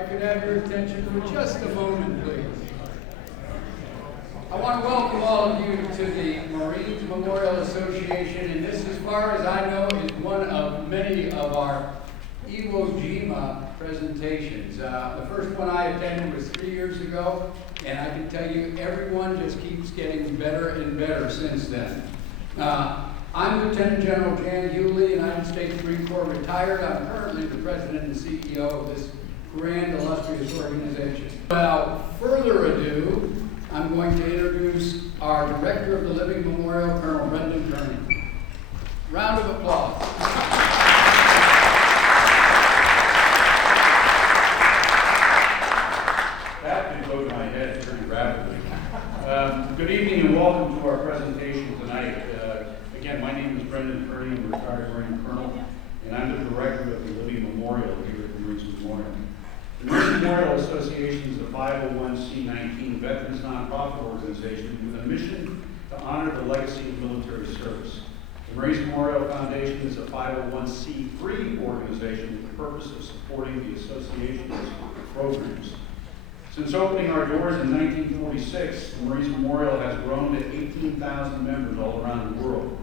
I could have your attention for just a moment, please. I want to welcome all of you to the Marines Memorial Association, and this, as far as I know, is one of many of our Iwo Jima presentations. The first one I attended was 3 years ago, and I can tell you everyone just keeps getting better and better since then. I'm Lieutenant General Jan Hewley, United States Marine Corps retired. I'm currently the President and CEO of this grand, illustrious organization. Without further ado, I'm going to introduce our Director of the Living Memorial, Colonel Brendan Kearney. Round of applause. That can go to my head pretty rapidly. Good evening and welcome to our presentation tonight. Again, my name is Brendan Kearney. I'm a retired Marine Colonel, and I'm the Director of the Living Memorial here at the Marines Memorial. The Marines Memorial Association is a 501c19 veterans nonprofit organization with a mission to honor the legacy of military service. The Marines Memorial Foundation is a 501c3 organization with the purpose of supporting the association's programs. Since opening our doors in 1946, the Marines Memorial has grown to 18,000 members all around the world.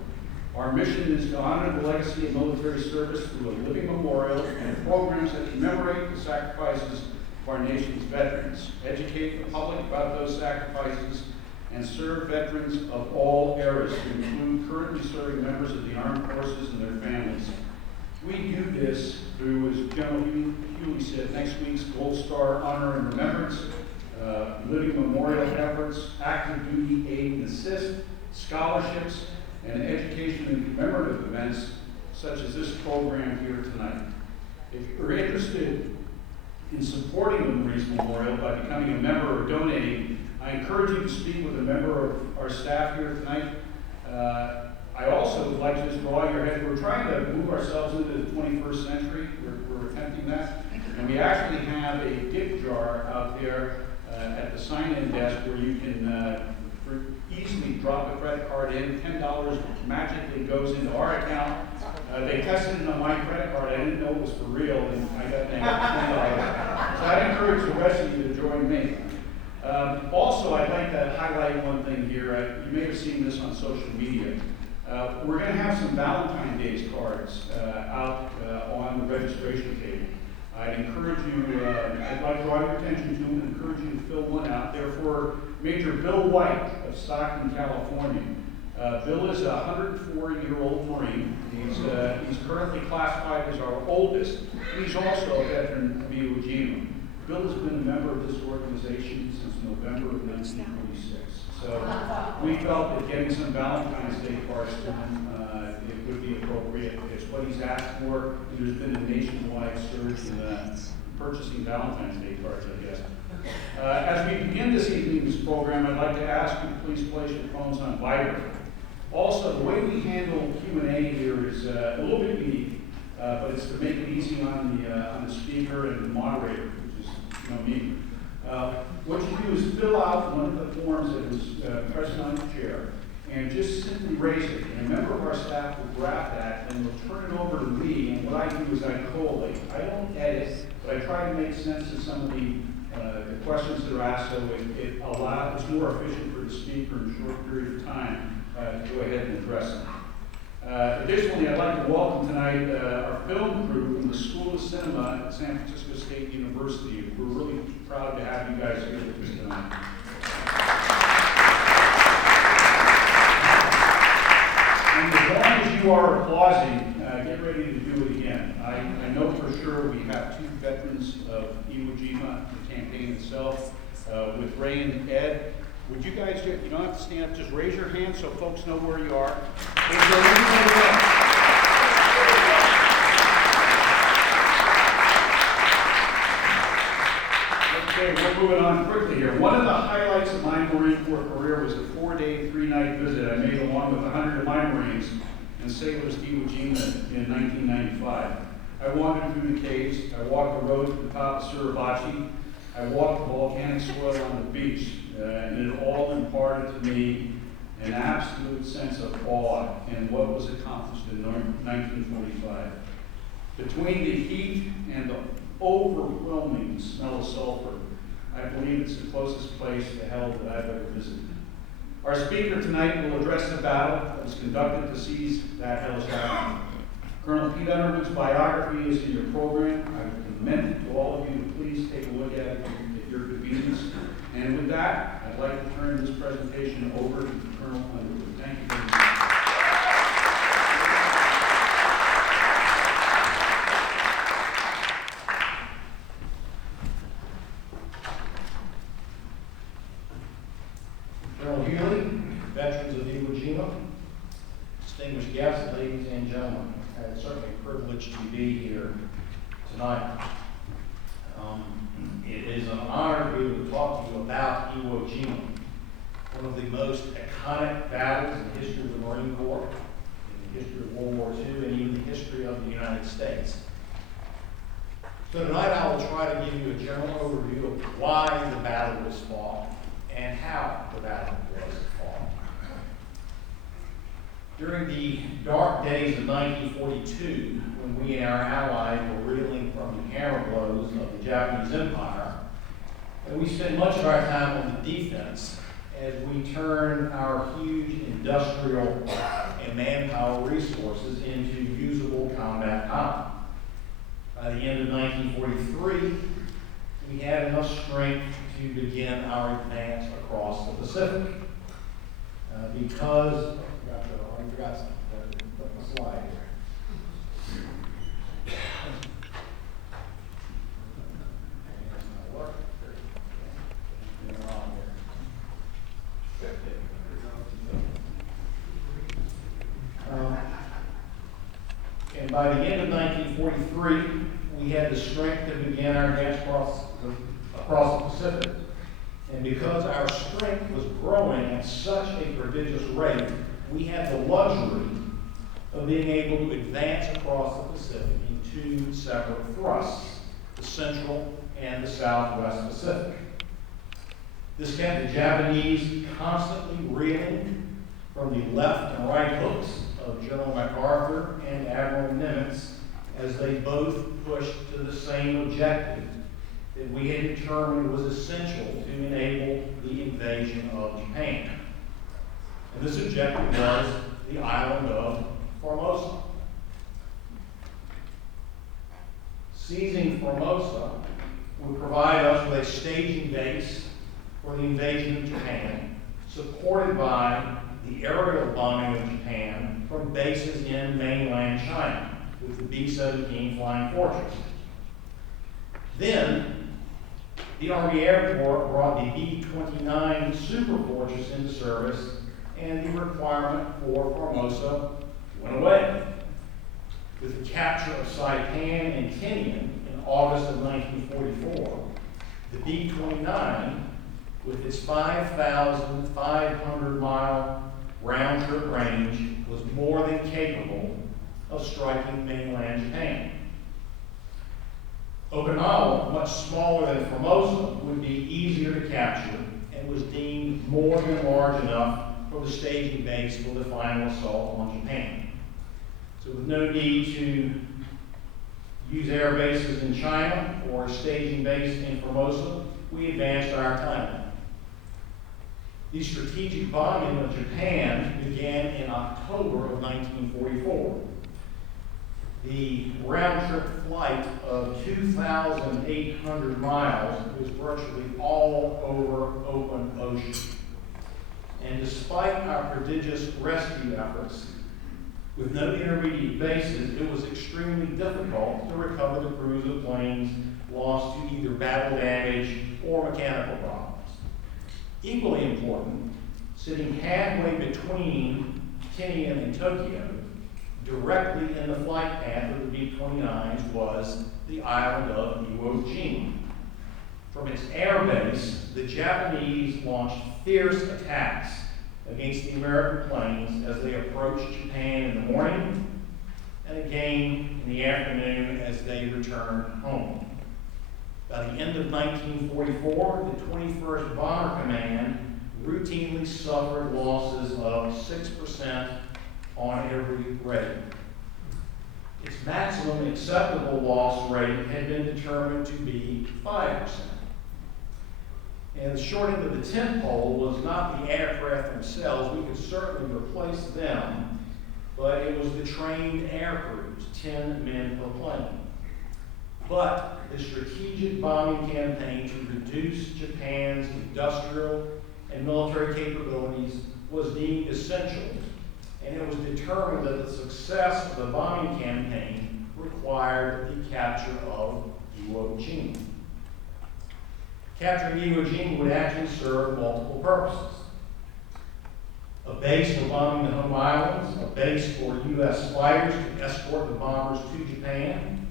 Our mission is to honor the legacy of military service through a living memorial and programs that commemorate the sacrifices of our nation's veterans, educate the public about those sacrifices, and serve veterans of all eras, to include currently serving members of the armed forces and their families. We do this through, as General Hewley said, next week's Gold Star Honor and Remembrance, living memorial efforts, active duty aid and assist, scholarships, and education and commemorative events such as this program here tonight. If you're interested in supporting the Marines Memorial by becoming a member or donating, I encourage you to speak with a member of our staff here tonight. I also would like to just draw your head. We're trying to move ourselves into the 21st century. We're attempting that. And we actually have a gift jar out there at the sign-in desk where you can easily drop a credit card in. $10 magically goes into our account. They tested it on my credit card. I didn't know it was for real, and I got $10. So I encourage the rest of you to join me. Also, I'd like to highlight one thing here. You may have seen this on social media. We're going to have some Valentine's Day cards out on the registration table. I'd encourage you, I'd like to draw your attention to them and encourage you to fill one out. They're for Major Bill White of Stockton, California. Bill is a 104-year-old Marine. He's currently classified as our oldest. He's also a veteran of Iwo Jima. Bill has been a member of this organization since November of 1946. So we felt that getting some Valentine's Day cards to him it would be appropriate. It's what he's asked for. There's been a nationwide surge in purchasing Valentine's Day cards, I guess. As we begin this evening's program, I'd like to ask you to please place your phones on vibrate. Also, the way we handle Q&A here is a little bit unique, but it's to make it easy on the speaker and the moderator, which is me. What you do is fill out one of the forms that was present on your chair, and just simply raise it. And a member of our staff will grab that and will turn it over to me. And what I do is I collate. I don't edit, but I try to make sense of some of the questions that are asked, so it's more efficient for the speaker in a short period of time to go ahead and address them. Additionally, I'd like to welcome tonight our film crew from the School of Cinema at San Francisco State University. We're really proud to have you guys here with us tonight. And as long as you are applauding, get ready to do it again. I know for sure we have two veterans of Iwo Jima, the campaign itself, with Ray and Ed. Would you guys, you don't have to stand up, just raise your hand so folks know where you are. Okay, we're moving on quickly here. One of the highlights of my Marine Corps career was the 4-day, 3-night visit I made along with 100 of my Marines and sailors to Iwo Jima in 1995. I wandered through the caves, I walked the road to the top of Suribachi, I walked the volcanic soil on the beach, and it all imparted to me an absolute sense of awe in what was accomplished in 1945. Between the heat and the overwhelming smell of sulfur. I believe it's the closest place to hell that I've ever visited. Our speaker tonight will address the battle that was conducted to seize that hellish island. Colonel Peter Underwood's biography is in your program. I would commend it to all of you to please take a look at it at your convenience. And with that, I'd like to turn this presentation over to Colonel Underwood. Thank you very much. Colonel Hewley, veterans of Iwo Jima, distinguished guests, ladies and gentlemen, it's certainly a privilege to be here tonight. It is an honor to be able to talk to you about Iwo Jima, one of the most iconic battles in the history of the Marine Corps, in the history of World War II, and even the history of the United States. So tonight I will try to give you a general overview of why the battle was fought and how the battle was fought. During the dark days of 1942, when we and our allies were reeling from the hammer blows of the Japanese Empire, and we spent much of our time on the defense as we turned our huge industrial and manpower resources into usable combat time. By the end of 1943, we had enough strength to begin our advance across the Pacific. Because I forgot something. Put my slide here. And by the end of 1943, we had the strength to begin our advance across the Pacific. And because our strength was growing at such a prodigious rate, we had the luxury of being able to advance across the Pacific in two separate thrusts, the Central and the Southwest Pacific. This kept the Japanese constantly reeling from the left and right hooks of General MacArthur and Admiral Nimitz as they both pushed to the same objective that we had determined was essential to enable the invasion of Japan. And this objective was the island of Formosa. Seizing Formosa would provide us with a staging base for the invasion of Japan, supported by the aerial bombing of Japan from bases in mainland China with the B-17 Flying Fortress. Then, the Army Air Corps brought the B-29 Super Fortress into service, and the requirement for Formosa went away. With the capture of Saipan and Tinian in August of 1944, the B-29, with its 5,500-mile round-trip range, was more than capable of striking mainland Japan. Okinawa, much smaller than Formosa, would be easier to capture and was deemed more than large enough for the staging base for the final assault on Japan. So with no need to use air bases in China or a staging base in Formosa, we advanced our timeline. The strategic bombing of Japan began in October of 1944. The round-trip flight of 2,800 miles was virtually all over open ocean. And despite our prodigious rescue efforts, with no intermediate bases, it was extremely difficult to recover the crews of planes lost to either battle damage or mechanical problems. Equally important, sitting halfway between Tinian and Tokyo, directly in the flight path of the B-29s, was the island of Iwo Jima. From its air base, the Japanese launched fierce attacks against the American planes as they approached Japan in the morning and again in the afternoon as they returned home. By the end of 1944, the 21st Bomber Command routinely suffered losses of 6% on every rating. Its maximum acceptable loss rate had been determined to be 5%. And the short end of the tent pole was not the aircraft themselves. We could certainly replace them, but it was the trained air crews, 10 men per plane. But the strategic bombing campaign to reduce Japan's industrial and military capabilities was deemed essential, and it was determined that the success of the bombing campaign required the capture of Iwo Jima. Capturing Iwo Jima would actually serve multiple purposes. A base for bombing the home islands, a base for U.S. fighters to escort the bombers to Japan,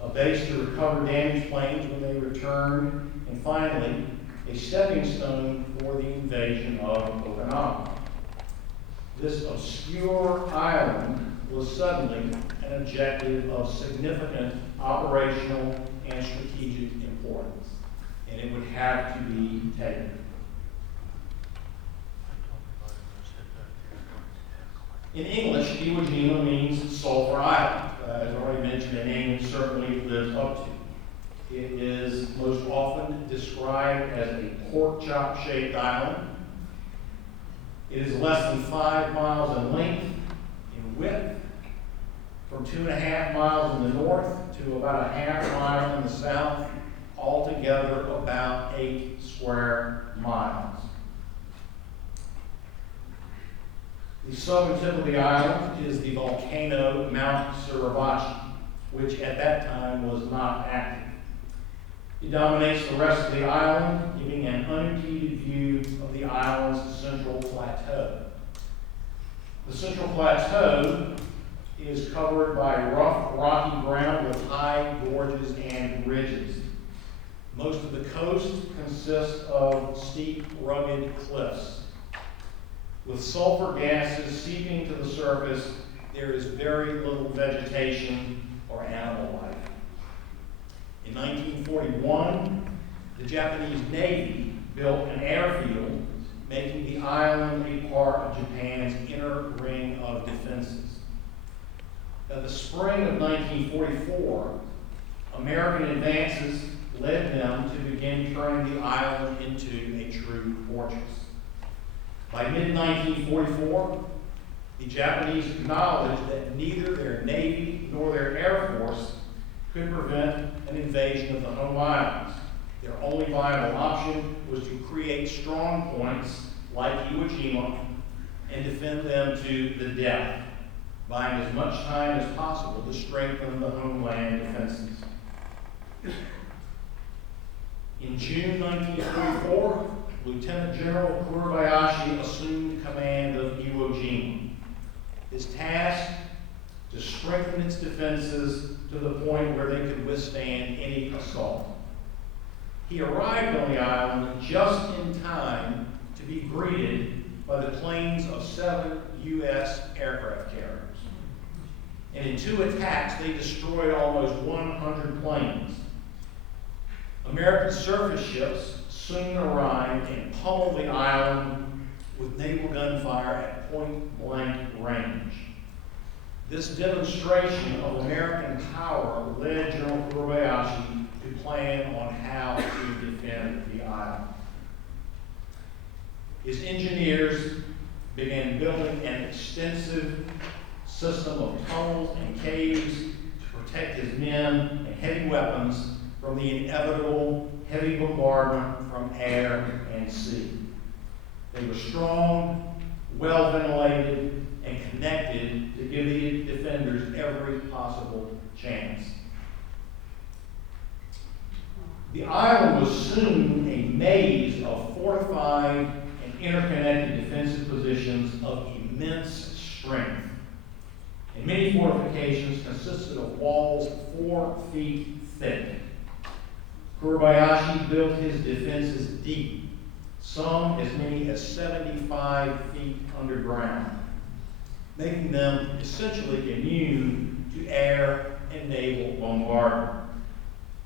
a base to recover damaged planes when they returned, and finally, a stepping stone for the invasion of Volcano. This obscure island was suddenly an objective of significant operational and strategic importance, and it would have to be taken. In English, Iwo Jima means Sulphur Island. As already mentioned, the name certainly lives up to. It is most often described as a pork chop shaped island. It is less than 5 miles in length, in width, from 2.5 miles in the north to about 1/2 mile in the south, altogether about 8 square miles. The southern tip of the island is the volcano Mount Suribachi, which at that time was not active. It dominates the rest of the island, giving an unimpeded view of the island's central plateau. The central plateau is covered by rough, rocky ground with high gorges and ridges. Most of the coast consists of steep, rugged cliffs. With sulfur gases seeping to the surface, there is very little vegetation or animal life. In 1941, the Japanese Navy built an airfield, making the island a part of Japan's inner ring of defenses. By the spring of 1944, American advances led them to begin turning the island into a true fortress. By mid-1944, the Japanese acknowledged that neither their Navy nor their Air Force could prevent an invasion of the home islands. Their only viable option was to create strong points like Iwo Jima and defend them to the death, buying as much time as possible to strengthen the homeland defenses. In June 1944, Lieutenant General Suribachi assumed command of Iwo Jima. His task to strengthen its defenses to the point where they could withstand any assault. He arrived on the island just in time to be greeted by the planes of 7 U.S. aircraft carriers. And in 2 attacks, they destroyed almost 100 planes. American surface ships soon arrived and pummeled the island with naval gunfire at point-blank range. This demonstration of American power led General Suribachi to plan on how to defend the island. His engineers began building an extensive system of tunnels and caves to protect his men and heavy weapons from the inevitable heavy bombardment from air and sea. They were strong, well ventilated, and connected to give the defenders every possible chance. The island was soon a maze of fortified and interconnected defensive positions of immense strength. And many fortifications consisted of walls 4 feet thick. Suribachi built his defenses deep, some as many as 75 feet underground, making them essentially immune to air and naval bombardment.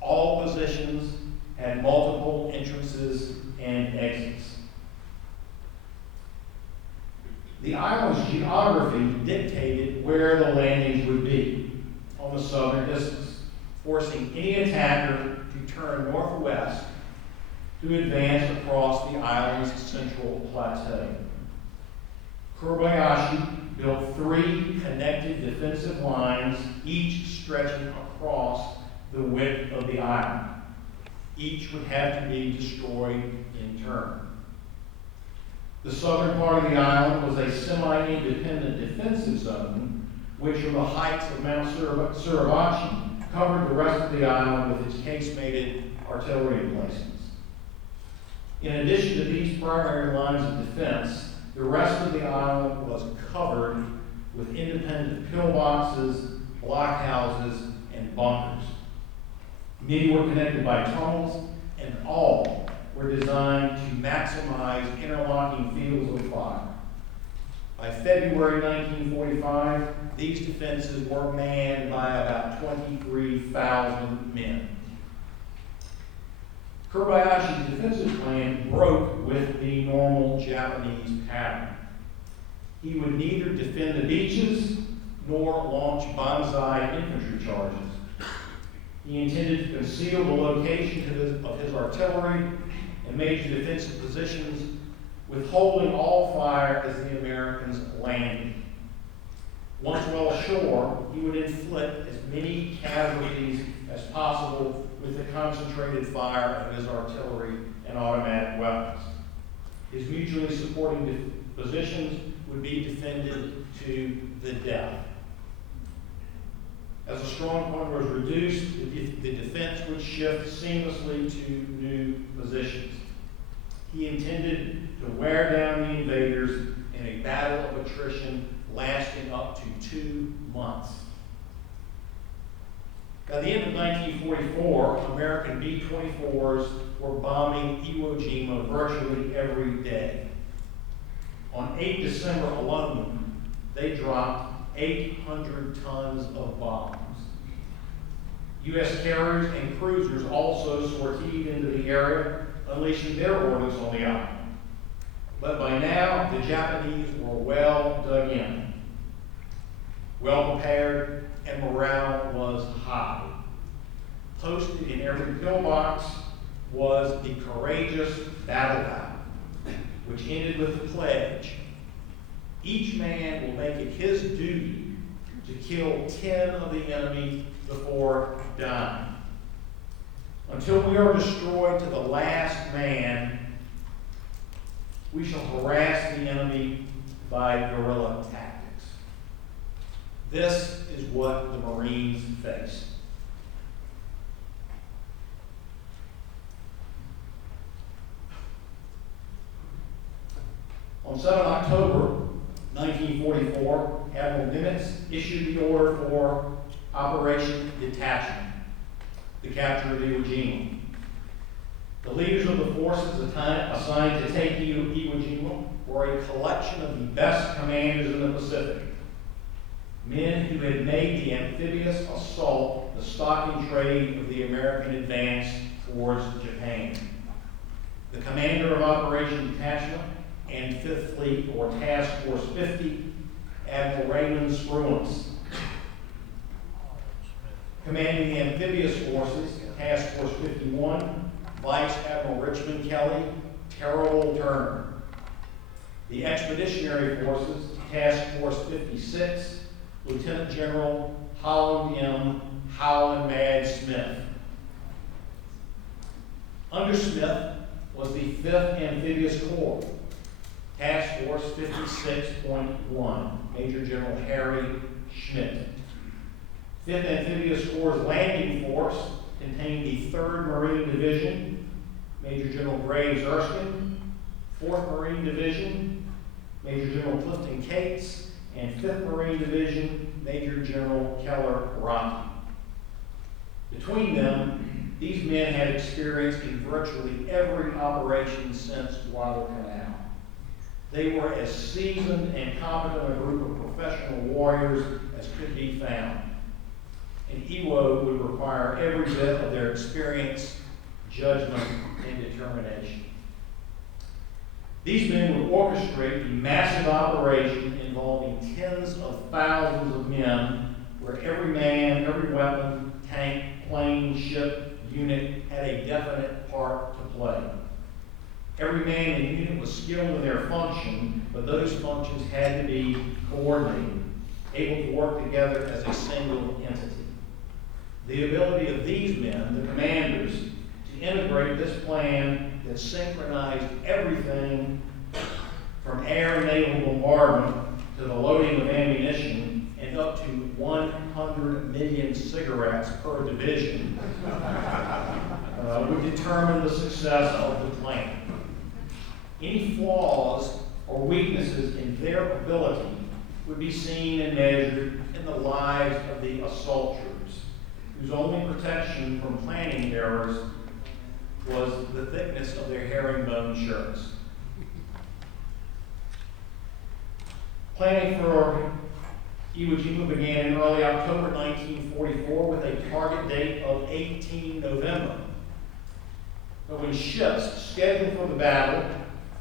All positions had multiple entrances and exits. The island's geography dictated where the landings would be. On southern distance, forcing any attacker to turn northwest to advance across the island's central plateau. Suribachi built 3 connected defensive lines, each stretching across the width of the island. Each would have to be destroyed in turn. The southern part of the island was a semi-independent defensive zone, which from the heights of Mount Suribachi covered the rest of the island with its casemated artillery emplacements. In addition to these primary lines of defense, the rest of the island was covered with independent pillboxes, blockhouses, and bunkers. Many were connected by tunnels, and all were designed to maximize interlocking fields of fire. By February 1945, these defenses were manned by about 23,000 men. Suribachi's defensive plan broke with the normal Japanese pattern. He would neither defend the beaches nor launch Bonsai infantry charges. He intended to conceal the location of his artillery and major defensive positions, withholding all fire as the Americans landed. Once well ashore, he would inflict as many casualties as possible with the concentrated fire of his artillery and automatic weapons. His mutually supporting positions would be defended to the death. As a strong point was reduced, the defense would shift seamlessly to new positions. He intended to wear down the invaders in a battle of attrition lasting up to 2 months. By the end of 1944, American B-24s were bombing Iwo Jima virtually every day. On 8 December alone, they dropped 800 tons of bombs. U.S. carriers and cruisers also sortied into the area, unleashing their orders on the island. But by now, the Japanese were well dug in, well prepared, and morale was high. Posted in every pillbox was the courageous battle vow, which ended with the pledge: each man will make it his duty to kill 10 of the enemy before dying. Until we are destroyed to the last man, we shall harass the enemy by guerrilla tactics. This is what the Marines faced. On 7 October 1944, Admiral Nimitz issued the order for Operation Detachment, the capture of Iwo Jima. The leaders of the forces assigned to take Iwo Jima were a collection of the best commanders in the Pacific, men who had made the amphibious assault the stock in trade of the American advance towards Japan. The commander of Operation Detachment and 5th Fleet, or Task Force 50, Admiral Raymond Spruance. Commanding the amphibious forces, Task Force 51, Vice Admiral Richmond Kelly, Terrell Turner. The Expeditionary Forces, Task Force 56, Lieutenant General Holland M. Howland Mad Smith. Under Smith was the 5th Amphibious Corps, Task Force 56.1, Major General Harry Schmidt. 5th Amphibious Corps' landing force contained the 3rd Marine Division, Major General Graves Erskine, 4th Marine Division, Major General Clifton Cates, and 5th Marine Division, Major General Keller Rocky. Between them, these men had experience in virtually every operation since Guadalcanal. They were as seasoned and competent a group of professional warriors as could be found. And Iwo would require every bit of their experience, judgment, and determination. These men would orchestrate the massive operation involving tens of thousands of men where every man, every weapon, tank, plane, ship, unit had a definite part to play. Every man in the unit was skilled in their function, but those functions had to be coordinated, able to work together as a single entity. The ability of these men, the commanders, to integrate this plan that synchronized everything from air and naval bombardment to the loading of ammunition and up to 100 million cigarettes per division would determine the success of the plan. Any flaws or weaknesses in their ability would be seen and measured in the lives of the assault troops, whose only protection from planning errors was the thickness of their herringbone shirts. Planning for Iwo Jima began in early October 1944 with a target date of 18 November. But when ships scheduled for the battle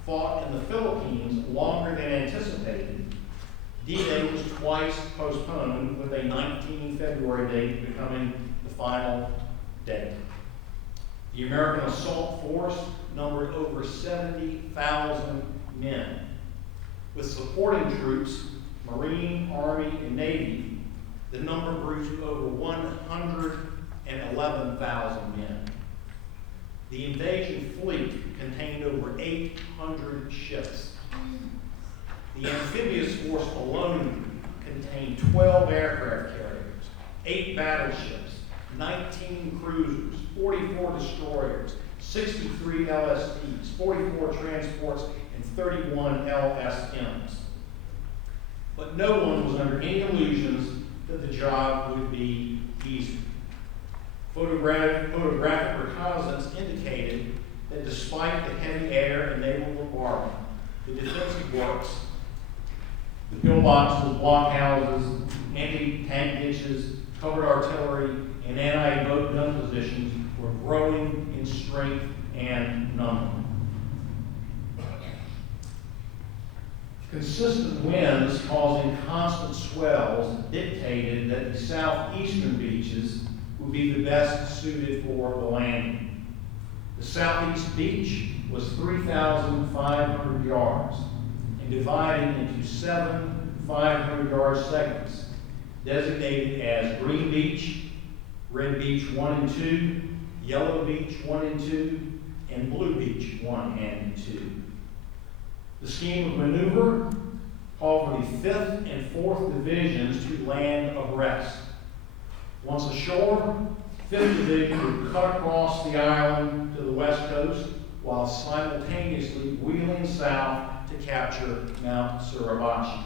fought in the Philippines longer than anticipated, D-Day was twice postponed, with a 19 February date becoming the final date. The American assault force numbered over 70,000 men, with supporting troops, Marine, Army, and Navy. The number grew to over 111,000 men. The invasion fleet contained over 800 ships. The amphibious force alone contained 12 aircraft carriers, 8 battleships, 19 cruisers, 44 destroyers, 63 LSTs, 44 transports, and 31 LSMs. But no one was under any illusions that the job would be easy. Photographic reconnaissance indicated that despite the heavy air and naval bombardment, the defensive works, the pillboxes, blockhouses, anti-tank ditches, covered artillery, and anti-boat gun positions were growing in strength and number. Consistent winds causing constant swells dictated that the southeastern beaches would be the best suited for the landing. The southeast beach was 3,500 yards and divided into 7 500-yard segments designated as Green Beach, Red Beach 1 and 2, Yellow Beach 1 and 2, and Blue Beach 1 and 2. The scheme of maneuver called for the 5th and 4th Divisions to land abreast. Once ashore, 5th Division would cut across the island to the west coast while simultaneously wheeling south to capture Mount Suribachi.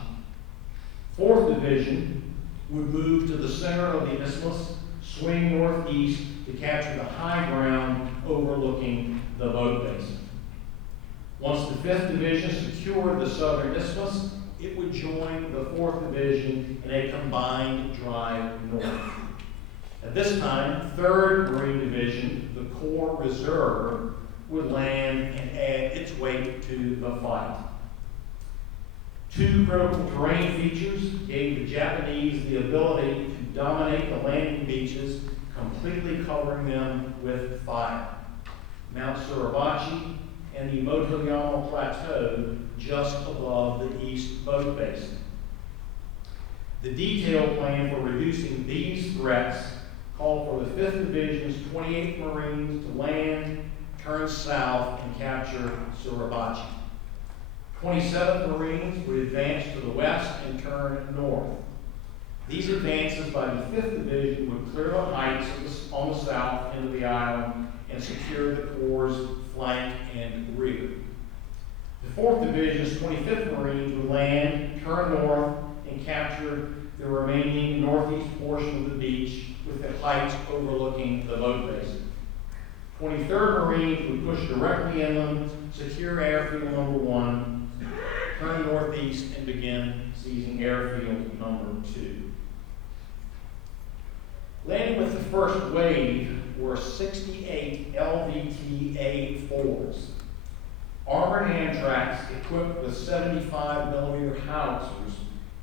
4th Division would move to the center of the isthmus, swing northeast to capture the high ground overlooking the boat basin. Once the 5th Division secured the southern isthmus, it would join the 4th Division in a combined drive north. At this time, 3rd Marine Division, the Corps Reserve, would land and add its weight to the fight. 2 critical terrain features gave the Japanese the ability to dominate the landing beaches, completely covering them with fire: Mount Suribachi and the Motoyama Plateau just above the east boat basin. The detailed plan for reducing these threats called for the 5th Division's 28th Marines to land, turn south, and capture Suribachi. 27th Marines would advance to the west and turn north. These advances by the 5th Division would clear the heights on the south end of the island and secure the Corps' flank and rear. The 4th Division's 25th Marines would land, turn north, and capture the remaining northeast portion of the beach with the heights overlooking the boat basin. 23rd Marines would push directly inland, secure airfield number 1, turn northeast, and begin seizing airfield number 2. Landing with the first wave were 68 LVT-A4s, armored hand tracks equipped with 75mm howitzers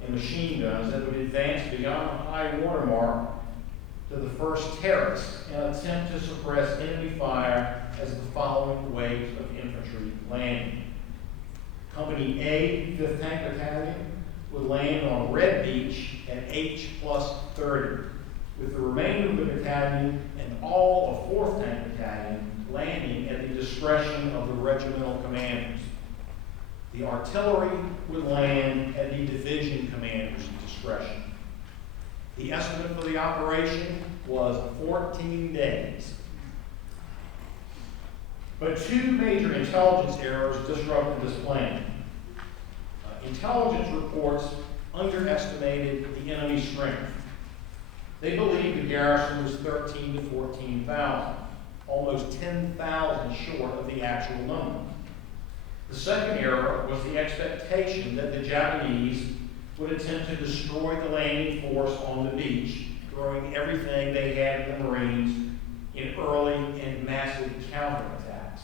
and machine guns that would advance beyond the high water mark to the first terrace and attempt to suppress enemy fire as the following waves of infantry landed. Company A, 5th Tank Battalion, would land on Red Beach at H+30, with the remainder of the battalion and all of 4th Tank Battalion landing at the discretion of the regimental commanders. The artillery would land at the division commander's discretion. The estimate for the operation was 14 days. But two major intelligence errors disrupted this plan. Intelligence reports underestimated the enemy's strength. They believed the garrison was 13 to 14,000, almost 10,000 short of the actual number. The second error was the expectation that the Japanese would attempt to destroy the landing force on the beach, throwing everything they had in the Marines in early and massive counterattacks.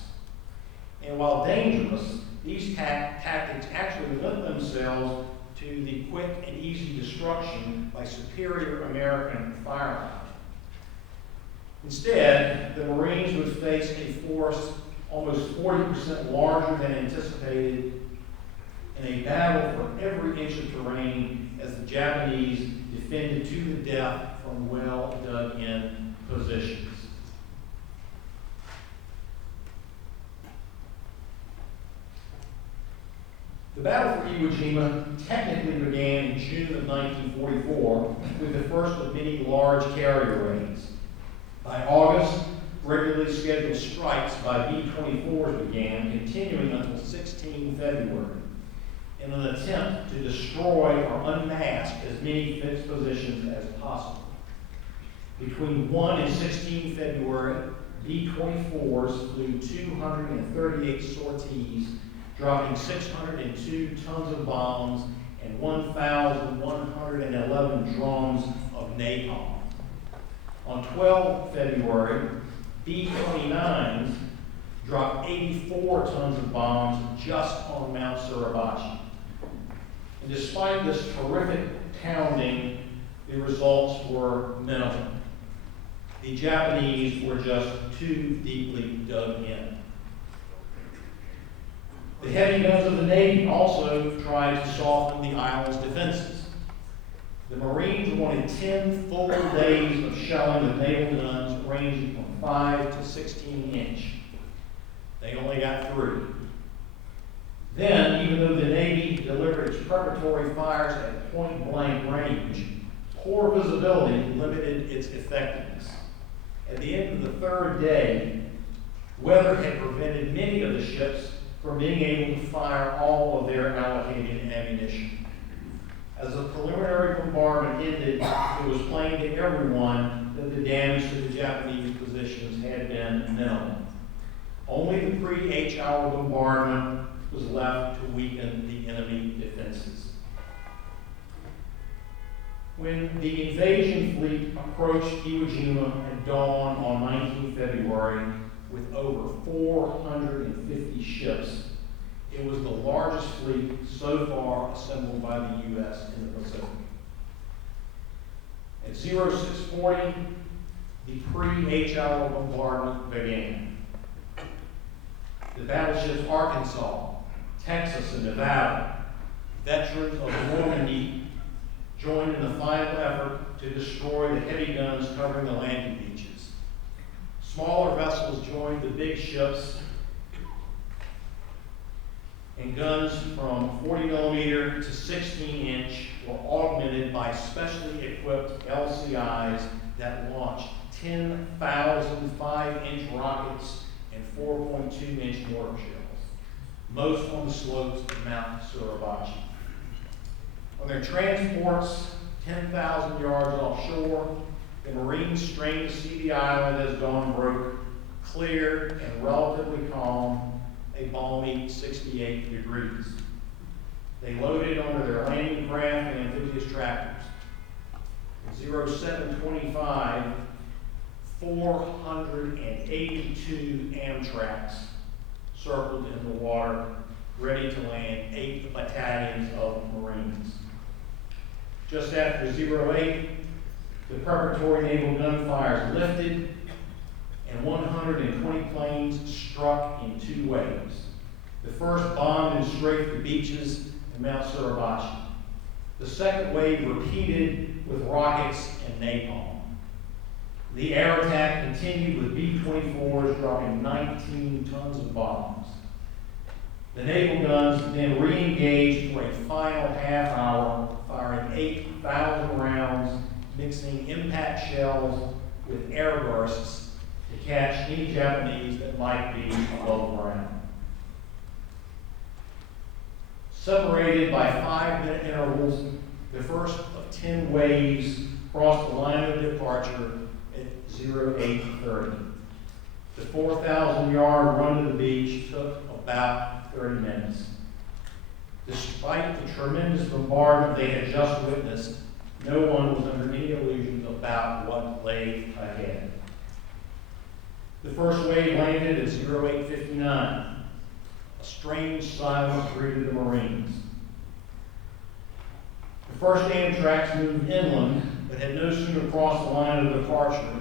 And while dangerous, these tactics actually lent themselves to the quick and easy destruction by superior American firepower. Instead, the Marines would face a force almost 40% larger than anticipated in a battle for every inch of terrain as the Japanese defended to the death from well dug in positions. The Battle for Iwo Jima technically began in June of 1944 with the first of many large carrier raids. By August, regularly scheduled strikes by B-24s began, continuing until 16 February, in an attempt to destroy or unmask as many fixed positions as possible. Between 1 and 16 February, B-24s flew 238 sorties, dropping 602 tons of bombs and 1,111 drums of napalm. On 12 February, B-29s dropped 84 tons of bombs just on Mount Suribachi. And despite this terrific pounding, the results were minimal. The Japanese were just too deeply dug in. The heavy guns of the Navy also tried to soften the island's defenses. The Marines wanted 10 full days of shelling with naval guns ranging from 5 to 16 inch. They only got 3. Then, even though the Navy delivered its preparatory fires at point-blank range, poor visibility limited its effectiveness. At the end of the 3rd day, weather had prevented many of the ships from being able to fire all of their allocated ammunition. As the preliminary bombardment ended, it was plain to everyone that the damage to the Japanese positions had been minimal. Only the pre-H-hour bombardment was left to weaken the enemy defenses. When the invasion fleet approached Iwo Jima at dawn on 19 February with over 450 ships, it was the largest fleet so far assembled by the U.S. in the Pacific. At 0640, the pre-H-hour bombardment began. The battleships Arkansas, Texas, and Nevada, veterans of Normandy, joined in the final effort to destroy the heavy guns covering the landing beaches. Smaller vessels joined the big ships, and guns from 40 millimeter to 16 inch were augmented by specially equipped LCIs that launched 10,000 5-inch rockets and 4.2 inch mortar shells, most on the slopes of Mount Suribachi. On their transports 10,000 yards offshore, the Marines strained to see the island as dawn broke, clear and relatively calm, a balmy 68 degrees. They loaded onto their landing craft and amphibious tractors. At 0725, 482 Amtraks circled in the water, ready to land 8 battalions of Marines. Just after 08, the preparatory naval gunfire lifted, and 120 planes struck in 2 waves. The first bombed and strafed the beaches in Mount Suribachi. The second wave repeated with rockets and napalm. The air attack continued with B-24s dropping 19 tons of bombs. The naval guns then re-engaged for a final half hour, firing 8,000 rounds, mixing impact shells with air bursts to catch any Japanese that might be above ground. Separated by 5-minute intervals, the first of 10 waves crossed the line of departure at 08:30. The 4,000-yard run to the beach took about 30 minutes. Despite the tremendous bombardment they had just witnessed, no one was under any illusions about what lay ahead. The first wave landed at 08:59. A strange silence greeted the Marines. The first Amtraks moved inland, but had no sooner crossed the line of departure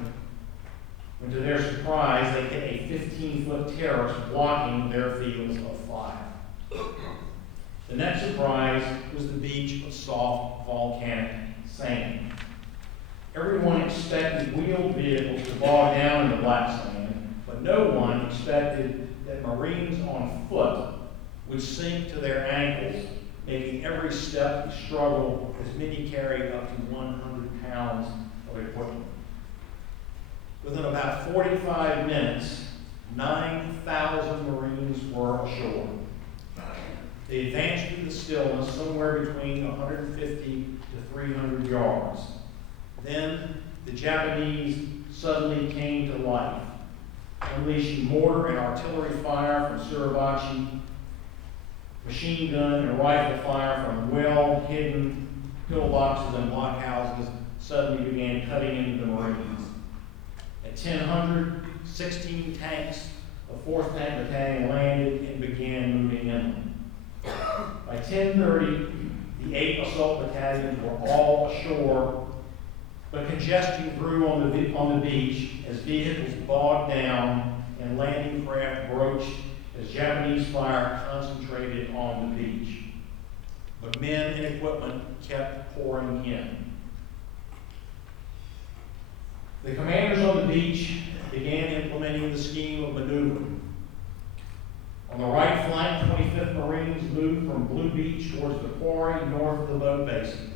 when, to their surprise, they hit a 15-foot terrace blocking their fields of fire. The next surprise was the beach of soft volcanic sand. Everyone expected wheeled vehicles to bog down in the black sand, but no one expected that Marines on foot would sink to their ankles, making every step a struggle, as many carried up to 100 pounds of equipment. Within about 45 minutes, 9,000 Marines were ashore. They advanced through the stillness somewhere between 150 to 300 yards. Then the Japanese suddenly came to life, unleashing mortar and artillery fire from Suribachi, machine gun and rifle fire from well-hidden pillboxes and blockhouses suddenly began cutting into the Marines. At 10:00, 16 tanks of 4th Tank Battalion landed and began moving inland. By 10:30, the 8 assault battalions were all ashore, but congestion grew on the beach as vehicles bogged down and landing craft broached as Japanese fire concentrated on the beach. But men and equipment kept pouring in. The commanders on the beach began implementing the scheme of maneuver. On the right flank, 25th Marines moved from Blue Beach towards the quarry north of the boat basin.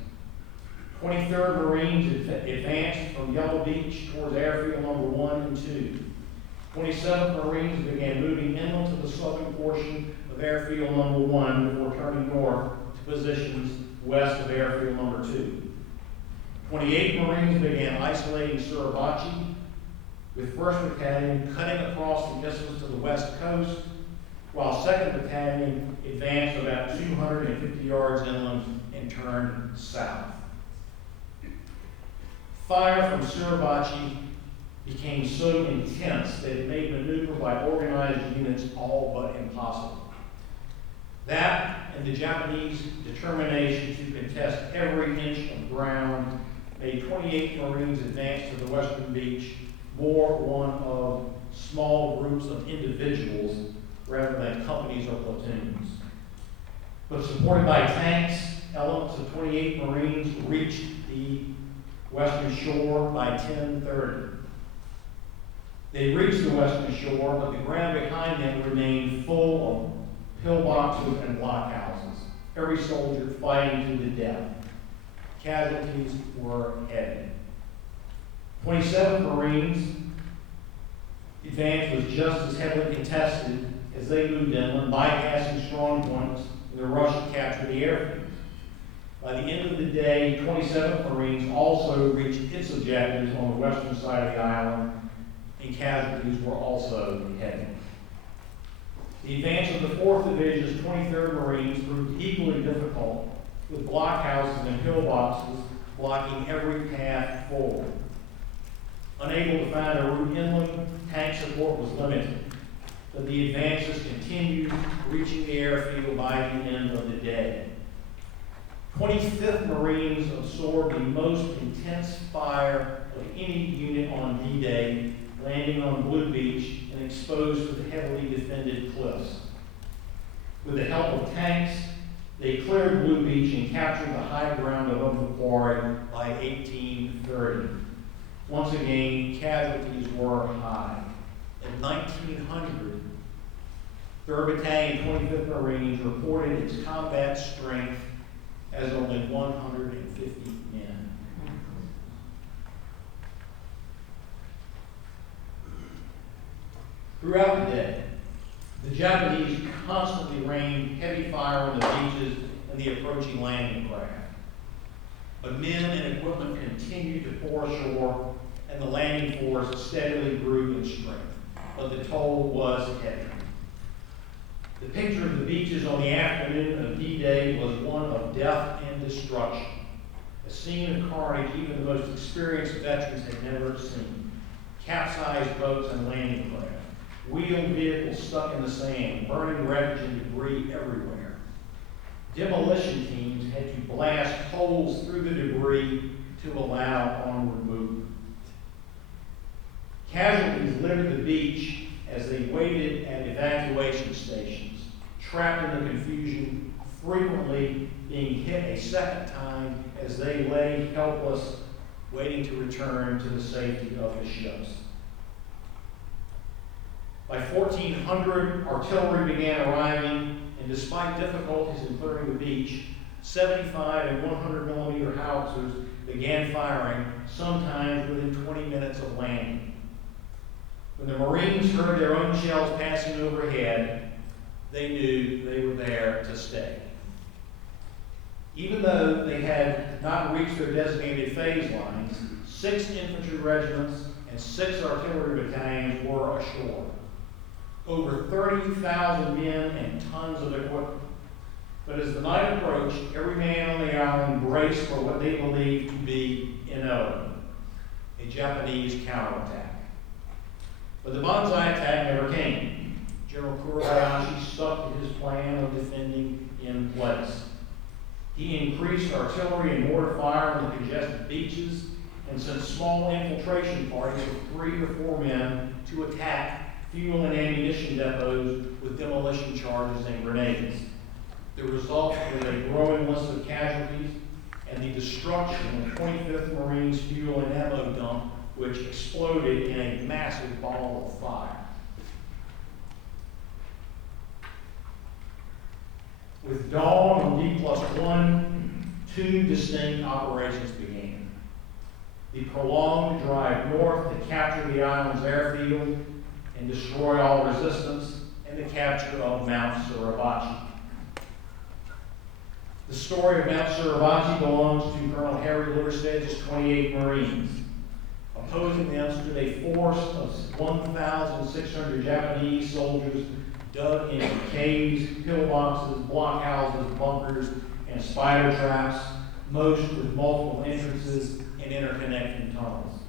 23rd Marines advanced from Yellow Beach towards airfield number 1 and 2. 27th Marines began moving inland to the southern portion of airfield number 1 before turning north to positions west of airfield number 2. 28 Marines began isolating Suribachi, with 1st Battalion cutting across the distance to the west coast, while 2nd Battalion advanced about 250 yards inland and turned south. Fire from Suribachi became so intense that it made maneuver by organized units all but impossible. That and the Japanese determination to contest every inch of ground made 28 Marines advance to the western beach more one of small groups of individuals rather than companies or platoons. But supported by tanks, elements of 28 Marines reached the western shore by 10:30. They reached the western shore, but the ground behind them remained full of pillboxes and blockhouses, every soldier fighting to the death. Casualties were heavy. 27th Marines' advance was just as heavily contested as they moved inland, bypassing strong points in the rush to capture the airfield. By the end of the day, 27th Marines also reached its objectives on the western side of the island, and casualties were also heavy. The advance of the 4th Division's 23rd Marines proved equally difficult, with blockhouses and pillboxes blocking every path forward. Unable to find a route inland, tank support was limited, but the advances continued, reaching the airfield by the end of the day. 25th Marines absorbed the most intense fire of any unit on D-Day, landing on Blue Beach and exposed to the heavily defended cliffs. With the help of tanks, they cleared Blue Beach and captured the high ground above the quarry by 1830. Once again, casualties were high. In 1900, 3rd Battalion, 25th Marines reported its combat strength as only 150 men. Throughout the day, the Japanese constantly rained heavy fire on the beaches and the approaching landing craft. But men and equipment continued to pour ashore, and the landing force steadily grew in strength. But the toll was heavy. The picture of the beaches on the afternoon of D-Day was one of death and destruction, a scene of carnage even the most experienced veterans had never seen. Capsized boats and landing craft, wheeled vehicles stuck in the sand, burning wreckage and debris everywhere. Demolition teams had to blast holes through the debris to allow onward movement. Casualties littered the beach as they waited at evacuation stations, trapped in the confusion, frequently being hit a second time as they lay helpless, waiting to return to the safety of the ships. By 1400, artillery began arriving, and despite difficulties in clearing the beach, 75 and 100 millimeter howitzers began firing, sometimes within 20 minutes of landing. When the Marines heard their own shells passing overhead, they knew they were there to stay. Even though they had not reached their designated phase lines, 6 infantry regiments and 6 artillery battalions were ashore. Over 30,000 men and tons of equipment. But as the night approached, every man on the island braced for what they believed to be inevitable, a Japanese counterattack. But the Bonsai Attack never came. General Suribachi stuck to his plan of defending in place. He increased artillery and mortar fire on the congested beaches and sent small infiltration parties of 3 or 4 men to attack fuel and ammunition depots with demolition charges and grenades. The result was a growing list of casualties and the destruction of 25th Marines fuel and ammo dump, which exploded in a massive ball of fire. With dawn on D+1, 2 distinct operations began. The prolonged drive north to capture the island's airfield and destroy all resistance, and the capture of Mount Suribachi. The story of Mount Suribachi belongs to Colonel Harry Liversedge's 28 Marines. Opposing them stood a force of 1,600 Japanese soldiers dug into caves, pillboxes, blockhouses, bunkers, and spider traps, most with multiple entrances and interconnecting tunnels.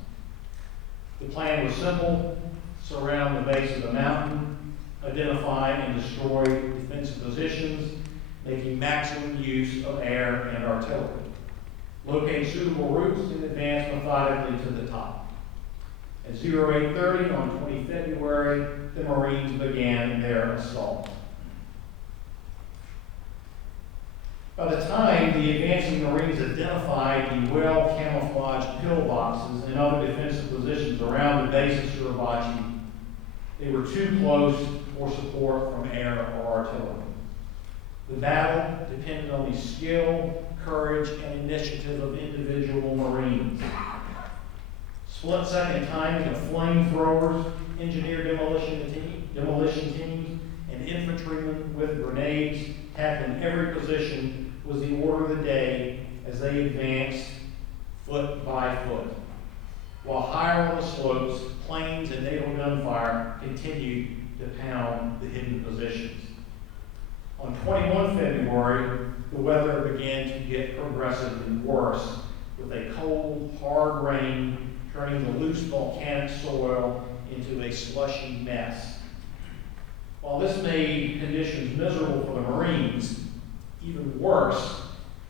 The plan was simple: surround the base of the mountain, identify and destroy defensive positions, making maximum use of air and artillery. Locate suitable routes and advance methodically to the top. At 0830 on 20 February, the Marines began their assault. By the time the advancing Marines identified the well-camouflaged pillboxes and other defensive positions around the base of Suribachi, they were too close for support from air or artillery. The battle depended on the skill, courage, and initiative of individual Marines. Split-second timing of flamethrowers, engineer demolition teams, and infantrymen with grenades tackling every position was the order of the day as they advanced foot by foot. While higher on the slopes, planes and naval gunfire continued to pound the hidden positions. On 21 February, the weather began to get progressively worse, with a cold, hard rain turning the loose volcanic soil into a slushy mess. While this made conditions miserable for the Marines, even worse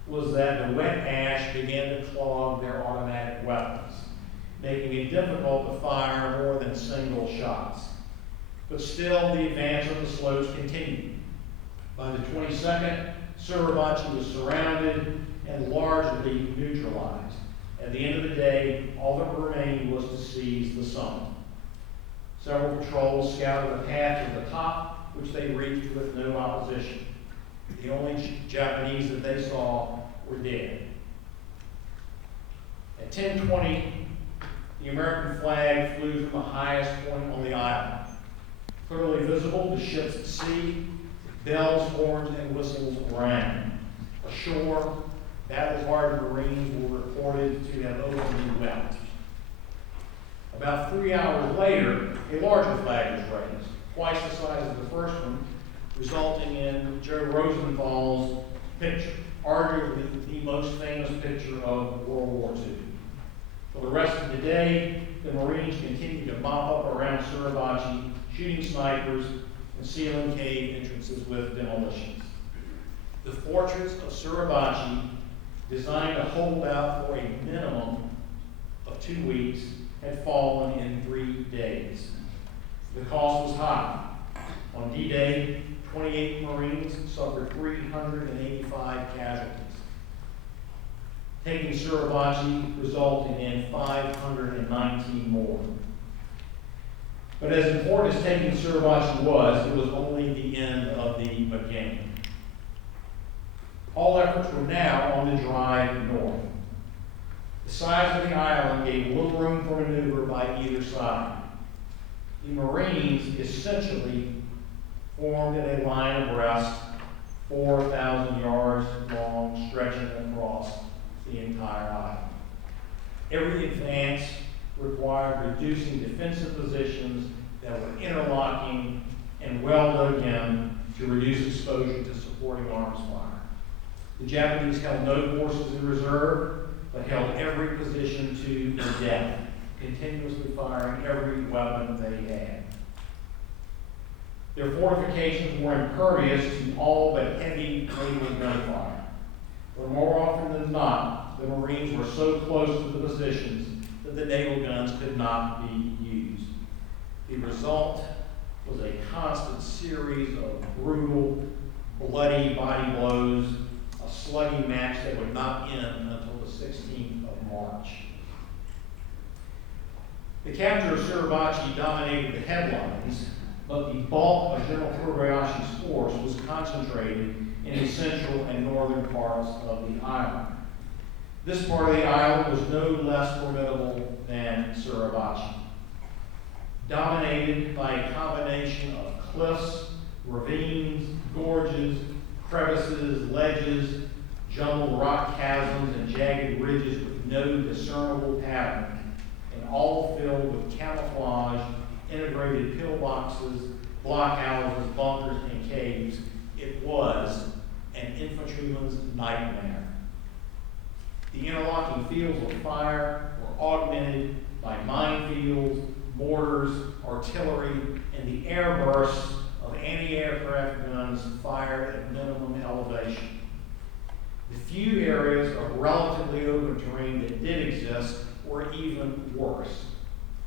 was that the wet ash began to clog their automatic weapons, making it difficult to fire more than single shots. But still, the advance of the slopes continued. By the 22nd, Suribachi was surrounded and largely neutralized. At the end of the day, all that remained was to seize the summit. Several patrols scouted a path to the top, which they reached with no opposition. The only Japanese that they saw were dead. At 10:20, the American flag flew from the highest point on the island. Clearly visible, the ships at sea, bells, horns, and whistles rang. Ashore, battle-hardened Marines were reported to have openly wept. About 3 hours later, a larger flag was raised, twice the size of the first one, resulting in Joe Rosenthal's picture, arguably the most famous picture of World War II. For the rest of the day, the Marines continued to mop up around Suribachi, shooting snipers and sealing cave entrances with demolitions. The fortress of Suribachi, designed to hold out for a minimum of 2 weeks, had fallen in 3 days. The cost was high. On D-Day, 28 Marines suffered 385 casualties. Taking Suribachi resulted in 519 more. But as important as taking Suribachi was, it was only the end of the game. All efforts were now on the drive north. The size of the island gave little room for maneuver by either side. The Marines essentially formed in a line abreast, 4,000 yards long, stretching across the entire island. Every advance required reducing defensive positions that were interlocking and well dug in to reduce exposure to supporting arms fire. The Japanese held no forces in reserve, but held every position to the death, continuously firing every weapon they had. Their fortifications were impervious to all but heavy naval gunfire. But more often than not, the Marines were so close to the positions that the naval guns could not be used. The result was a constant series of brutal, bloody body blows, a sluggy match that would not end until the 16th of March. The capture of Suribachi dominated the headlines, but the bulk of General Kobayashi's force was concentrated in the central and northern parts of the island. This part of the island was no less formidable than Suribachi. Dominated by a combination of cliffs, ravines, gorges, crevices, ledges, jumbled rock chasms, and jagged ridges with no discernible pattern, and all filled with camouflage, integrated pillboxes, blockhouses, bunkers, and caves, it was an infantryman's nightmare. The interlocking fields of fire were augmented by minefields, mortars, artillery, and the air bursts of anti-aircraft guns fired at minimum elevation. The few areas of relatively open terrain that did exist were even worse.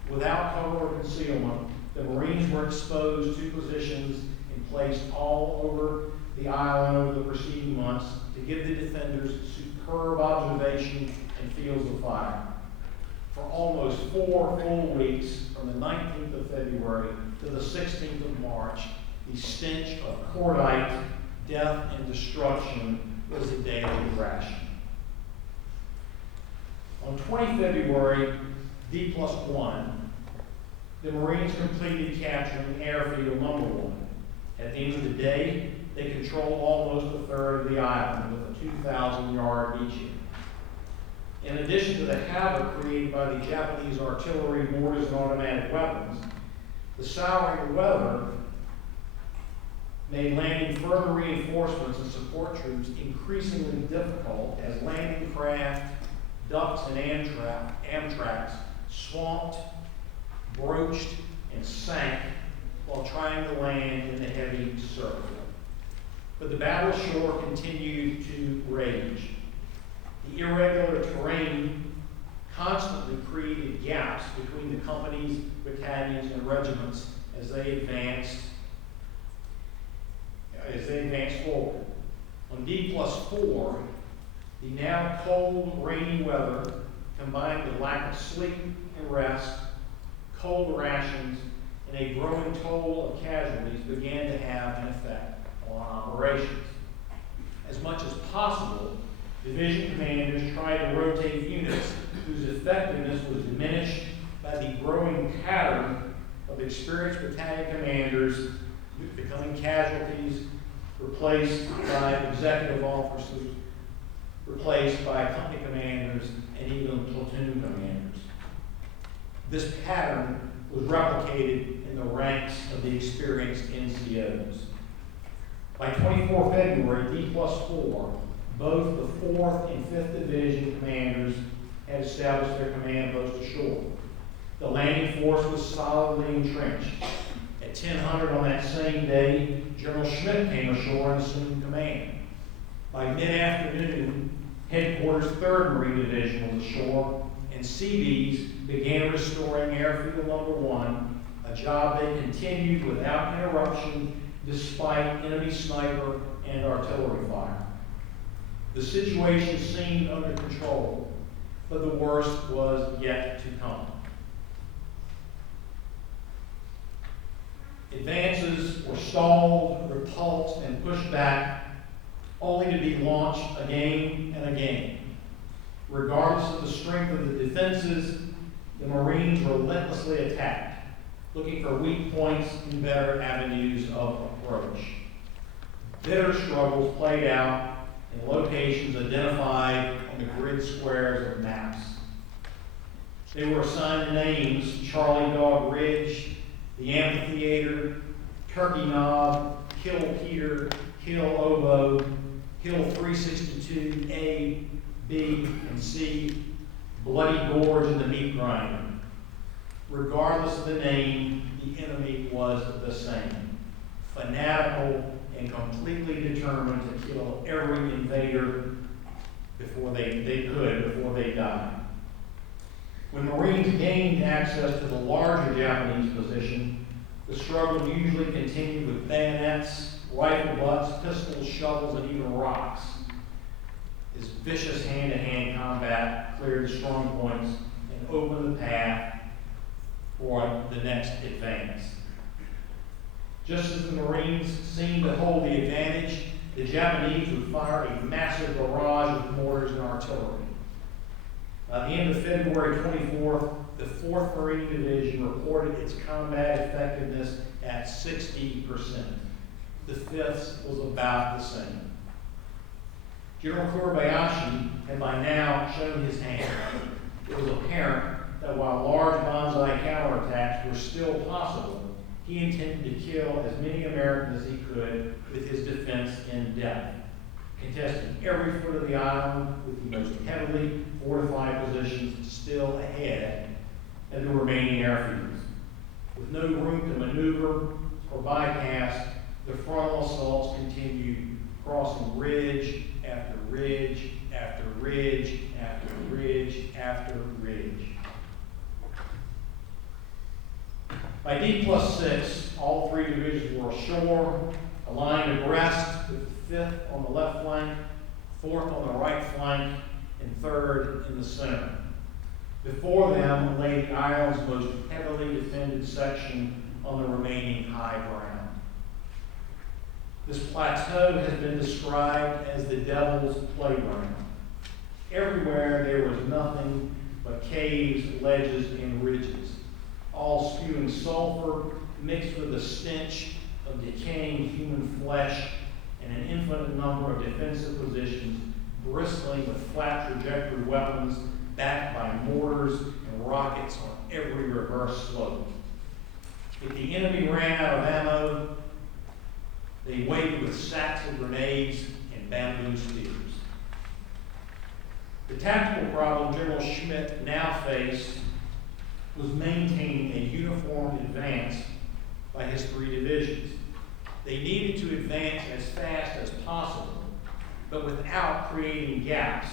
Without cover or concealment, the Marines were exposed to positions and placed all over the island over the preceding months to give the defenders superb observation and fields of fire. For almost 4 full weeks, from the 19th of February to the 16th of March, the stench of cordite, death, and destruction was a daily ration. On 20 February, D+1, the Marines completed capturing airfield number 1. At the end of the day, they controlled almost a third of the island with a 2,000-yard beachhead. In addition to the havoc created by the Japanese artillery, mortars, and automatic weapons, the souring weather made landing further reinforcements and support troops increasingly difficult as landing craft, ducks, and Amtraks swamped, broached, and sank while trying to land in the heavy surf. But the battle ashore continued to rage. irregular terrain constantly created gaps between the companies, battalions, and regiments as they advanced forward. On D+4, the now cold, rainy weather, combined with lack of sleep and rest, cold rations, and a growing toll of casualties, began to have an effect on operations. As much as possible, division commanders tried to rotate units whose effectiveness was diminished by the growing pattern of experienced battalion commanders becoming casualties, replaced by executive officers, replaced by company commanders, and even platoon commanders. This pattern was replicated in the ranks of the experienced NCOs. By 24 February, D+4, both the 4th and 5th Division commanders had established their command post ashore. The landing force was solidly entrenched. At 10:00 on that same day, General Schmidt came ashore and assumed command. By mid-afternoon, Headquarters 3rd Marine Division was ashore, and Seabees began restoring Airfield Number 1, a job they continued without interruption despite enemy sniper and artillery fire. The situation seemed under control, but the worst was yet to come. Advances were stalled, repulsed, and pushed back, only to be launched again and again. Regardless of the strength of the defenses, the Marines relentlessly attacked, looking for weak points and better avenues of approach. Bitter struggles played out in locations identified on the grid squares of maps. They were assigned names: Charlie Dog Ridge, the Amphitheater, Turkey Knob, Hill Peter, Hill Oboe, Hill 362, A, B, and C, Bloody Gorge, and the Meat Grinder. Regardless of the name, the enemy was the same: fanatical and completely determined to kill every invader before they died. When Marines gained access to the larger Japanese position, the struggle usually continued with bayonets, rifle butts, pistols, shovels, and even rocks, as vicious hand-to-hand combat cleared strong points and opened the path for the next advance. Just as the Marines seemed to hold the advantage, the Japanese would fire a massive barrage of mortars and artillery. By the end of February 24th, the 4th Marine Division reported its combat effectiveness at 60%. The 5th was about the same. General Suribachi had by now shown his hand. It was apparent that while large Bonsai counterattacks were still possible, he intended to kill as many Americans as he could with his defense in depth, contesting every foot of the island with the most heavily fortified positions still ahead and the remaining airfields. With no room to maneuver or bypass, the frontal assaults continued, crossing ridge after ridge after ridge after ridge after ridge. By D+6, all 3 divisions were ashore, aligned abreast, with the 5th on the left flank, 4th on the right flank, and 3rd in the center. Before them lay the island's most heavily defended section on the remaining high ground. This plateau has been described as the devil's playground. Everywhere there was nothing but caves, ledges, and ridges, all spewing sulfur mixed with the stench of decaying human flesh and an infinite number of defensive positions bristling with flat trajectory weapons backed by mortars and rockets on every reverse slope. If the enemy ran out of ammo, they waited with sacks of grenades and bamboo spears. The tactical problem General Schmidt now faced was maintaining a uniform advance by his 3 divisions. They needed to advance as fast as possible, but without creating gaps